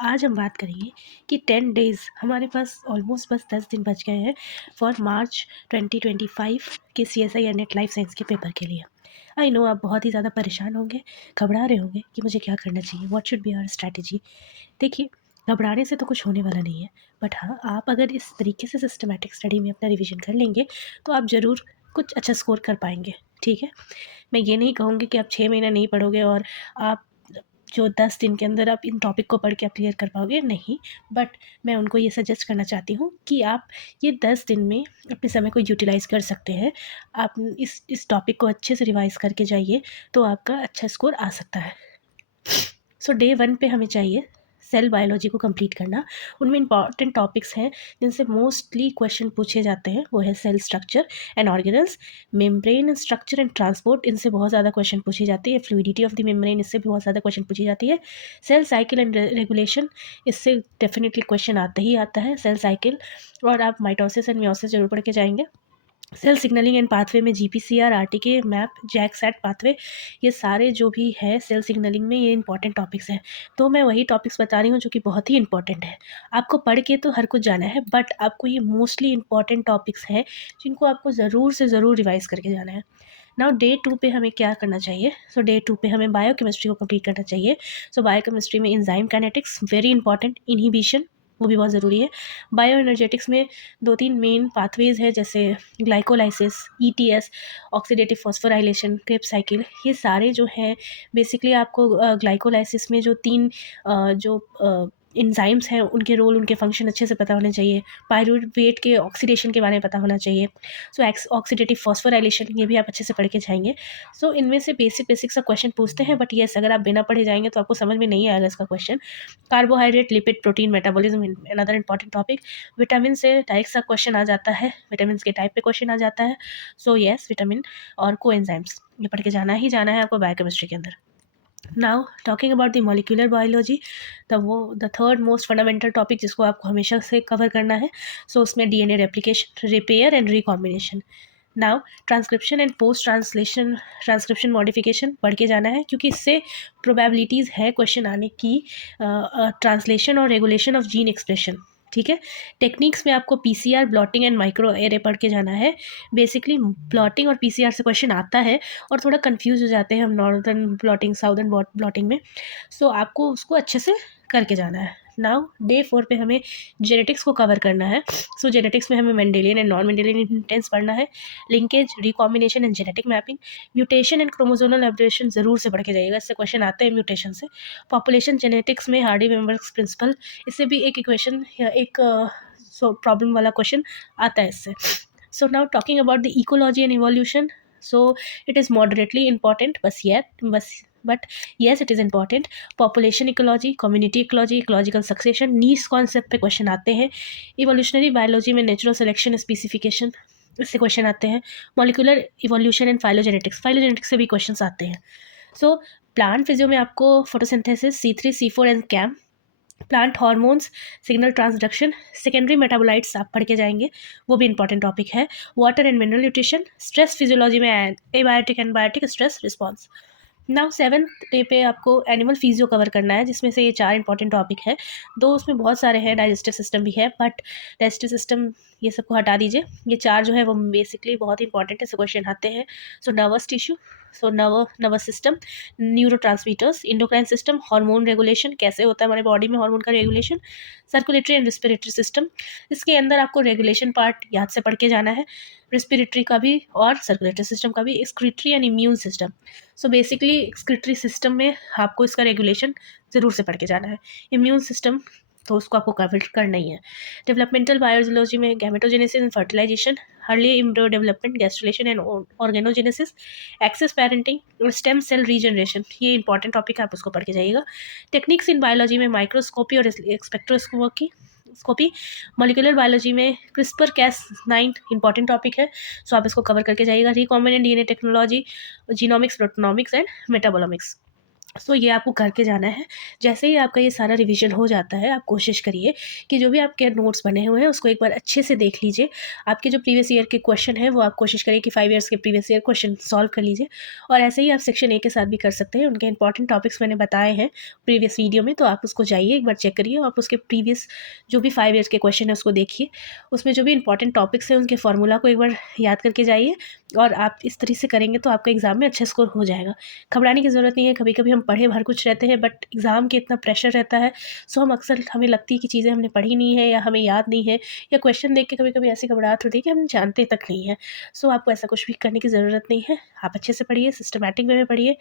आज हम बात करेंगे कि 10 डेज़ हमारे पास ऑलमोस्ट बस 10 दिन बच गए हैं फॉर मार्च 2025 के CSI या नेट लाइफ साइंस के पेपर के लिए। आई नो आप बहुत ही ज़्यादा परेशान होंगे, घबरा रहे होंगे कि मुझे क्या करना चाहिए, what should be our strategy. देखिए, घबराने से तो कुछ होने वाला नहीं है, बट हाँ, आप अगर इस तरीके से सिस्टमैटिक स्टडी में अपना रिविज़न कर लेंगे, तो आप ज़रूर कुछ अच्छा स्कोर कर पाएँगे, ठीक है? मैं ये नहीं कहूँगी कि आप 6 महीने नहीं पढ़ोगे और आप जो 10 दिन के अंदर आप इन टॉपिक को पढ़ के आप क्लियर कर पाओगे, नहीं। बट मैं उनको ये सजेस्ट करना चाहती हूँ कि आप ये 10 दिन में अपने समय को यूटिलाइज़ कर सकते हैं। आप इस टॉपिक को अच्छे से रिवाइज़ करके जाइए, तो आपका अच्छा स्कोर आ सकता है। सो डे 1 पे हमें चाहिए सेल बायोलॉजी को कंप्लीट करना। उनमें इंपॉर्टेंट टॉपिक्स हैं जिनसे मोस्टली क्वेश्चन पूछे जाते हैं, वो है cell structure and organelles, membrane structure and transport, इनसे बहुत ज़्यादा क्वेश्चन पूछी जाती है। फ्लूइडिटी ऑफ द मेम्ब्रेन, इससे भी बहुत ज़्यादा क्वेश्चन पूछी जाती है। सेल साइकिल एंड रेगुलेशन, इससे डेफिनेटली क्वेश्चन आता ही आता है, सेल साइकिल। और आप माइटोसिस एंड मियोसिस जरूर पढ़ के जाएंगे। सेल सिग्नलिंग एंड पाथवे में GPCR, RTK, map, Jack-set pathway, ये सारे जो भी है सेल सिग्नलिंग में, ये इंपॉर्टेंट टॉपिक्स हैं। तो मैं वही टॉपिक्स बता रही हूँ जो कि बहुत ही इंपॉर्टेंट है। आपको पढ़ के तो हर कुछ जाना है, बट आपको ये मोस्टली इंपॉर्टेंट टॉपिक्स हैं जिनको आपको ज़रूर से ज़रूर रिवाइज़ करके जाना है। नाउ डे 2 पे हमें क्या करना चाहिए? सो डे 2 पे हमें बायोकेमिस्ट्री को कंप्लीट करना चाहिए। सो बायोकेमिस्ट्री में एंजाइम काइनेटिक्स वेरी इंपॉर्टेंट, इन्हिबिशन वो भी बहुत ज़रूरी है। बायो एनर्जेटिक्स में 2-3 मेन पाथवेज़ हैं, जैसे glycolysis, ETS, oxidative phosphorylation, Krebs cycle, ये सारे जो हैं बेसिकली आपको ग्लाइकोलाइसिस में जो 3 जो एंजाइम्स हैं उनके रोल, उनके फंक्शन अच्छे से पता होने चाहिए। पाइरूवेट के ऑक्सीडेशन के बारे में पता होना चाहिए। सो ऑक्सीडेटिव फॉस्फोराइलेशन, ये भी आप अच्छे से पढ़ के जाएंगे। सो इनमें से बेसिक सा क्वेश्चन पूछते हैं, बट येस, अगर आप बिना पढ़े जाएंगे तो आपको समझ में नहीं आएगा इसका question. Carbohydrate, lipid, protein, metabolism, another important topic. Vitamin से डायरेक्ट सा क्वेश्चन आ जाता है, विटामिन के टाइप पे क्वेश्चन आ जाता है। सो येस, विटामिन और कोएंजाइम्स, ये पढ़ के जाना ही जाना है आपको बायोकेमिस्ट्री के अंदर। Now talking about the molecular biology, the third most fundamental topic जिसको आपको हमेशा से कवर करना है। सो उसमें DNA replication, repair and recombination. Now transcription and post translation, transcription modification पढ़ के जाना है, क्योंकि इससे प्रोबेबिलिटीज़ है क्वेश्चन आने की। ट्रांसलेशन और रेगुलेशन ऑफ जीन एक्सप्रेशन, ठीक है। टेक्निक्स में आपको PCR, blotting and micro array पढ़ के जाना है। बेसिकली ब्लॉटिंग और PCR से क्वेश्चन आता है और थोड़ा कंफ्यूज हो जाते हैं हम नॉर्दर्न ब्लॉटिंग, साउदर्न ब्लॉटिंग में। सो आपको उसको अच्छे से करके जाना है। नाउ डे 4 पे हमें जेनेटिक्स को कवर करना है। सो जेनेटिक्स में हमें Mendelian and non Mendelian inheritance पढ़ना है, linkage, recombination and genetic mapping, mutation and chromosomal aberration ज़रूर से पढ़ के जाइएगा, इससे क्वेश्चन आते हैं म्यूटेशन से। पॉपुलेशन जेनेटिक्स में हार्डी-वेइनबर्ग प्रिंसिपल, इससे भी एक इक्वेशन या एक प्रॉब्लम वाला क्वेश्चन आता है इससे। So now talking about the ecology and evolution, so it is moderately important, but yes it is important. Population ecology, community ecology, ecological succession, niche concept पे क्वेश्चन आते हैं। इवोल्यूशनरी बायोलॉजी में natural selection, specification, इससे question आते हैं। Molecular evolution and phylogenetics से भी question आते हैं। सो प्लांट फिजियो में आपको photosynthesis, C3, C4 and CAM, plant hormones, signal transduction, secondary metabolites आप पढ़ के जाएंगे, वो भी इंपॉर्टेंट टॉपिक है। Water and mineral nutrition, stress physiology में abiotic and biotic stress response. Now 7th day पे आपको एनिमल फिजियो कवर करना है, जिसमें से ये 4 इंपॉर्टेंट टॉपिक है। दो उसमें बहुत सारे हैं, डाइजेस्टिव सिस्टम भी है, बट डाइजेस्टिव सिस्टम ये सबको हटा दीजिए। ये 4 जो है वो बेसिकली बहुत इंपॉर्टेंट है, से क्वेश्चन आते हैं। So nervous tissue, so nervous system, neurotransmitters, endocrine system, hormone regulation, कैसे होता है हमारे बॉडी में हार्मोन का regulation, circulatory and respiratory system, इसके अंदर आपको रेगुलेशन पार्ट याद से पढ़ के जाना है, रिस्पिरेटरी का भी और सर्कुलेटरी सिस्टम का भी, excretory and immune system. So basically excretory system में आपको इसका रेगुलेशन ज़रूर से पढ़ के जाना है। इम्यून सिस्टम तो उसको आपको कवर करना ही है। डेवलपमेंटल बायोलॉजी में gametogenesis and fertilization, early embryo development, gastrulation and organogenesis, axis patterning और स्टेम सेल रीजनरेशन, ये इंपॉर्टेंट टॉपिक है, आप उसको पढ़ के जाइएगा। टेक्निक्स इन बायोलॉजी में माइक्रोस्कोपी और स्पेक्ट्रोस्कोपी, मॉलिक्यूलर बायोलॉजी में क्रिस्पर Cas9 इंपॉर्टेंट टॉपिक है, सो आप इसको कवर करके जाइएगा। Recombinant DNA technology, genomics, proteomics and metabolomics. So ये आपको करके जाना है। जैसे ही आपका ये सारा रिवीजन हो जाता है, आप कोशिश करिए कि जो भी आपके नोट्स बने हुए हैं उसको एक बार अच्छे से देख लीजिए। आपके जो प्रीवियस ईयर के क्वेश्चन हैं वो आप कोशिश करिए कि 5 ईयर्स के प्रीवियस ईयर क्वेश्चन सॉल्व कर लीजिए। और ऐसे ही आप सेक्शन ए के साथ भी कर सकते हैं। उनके इंपॉर्टेंट टॉपिक्स मैंने बताए हैं प्रीवियस वीडियो में, तो आप उसको जाइए एक बार चेक करिए। आप उसके प्रीवियस जो भी 5 ईयर्स के क्वेश्चन है उसको देखिए। उसमें जो भी इंपॉर्टेंट टॉपिक्स हैं उनके फॉर्मूला को एक बार याद करके जाइए। और आप इस तरह से करेंगे तो आपका एग्ज़ाम में अच्छा स्कोर हो जाएगा। घबराने की ज़रूरत नहीं है। कभी कभी हम पढ़े भर कुछ रहते हैं बट एग्ज़ाम के इतना प्रेशर रहता है, सो हम अक्सर हमें लगती है कि चीज़ें हमने पढ़ी नहीं है या हमें याद नहीं है, या क्वेश्चन देख के कभी कभी ऐसी घबराहट होती है कि हम जानते तक नहीं है। सो आपको ऐसा कुछ भी करने की ज़रूरत नहीं है। आप अच्छे से पढ़िए, सिस्टमैटिक वे में पढ़िए,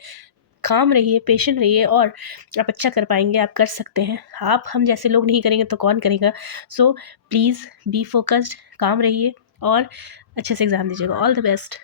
काम रहिए, पेशेंट रहिए, और आप अच्छा कर पाएंगे। आप कर सकते हैं। आप हम जैसे लोग नहीं करेंगे तो कौन करेगा। सो प्लीज़ बी फोकस्ड, काम रहिए और अच्छे से एग्ज़ाम दीजिएगा। All the best.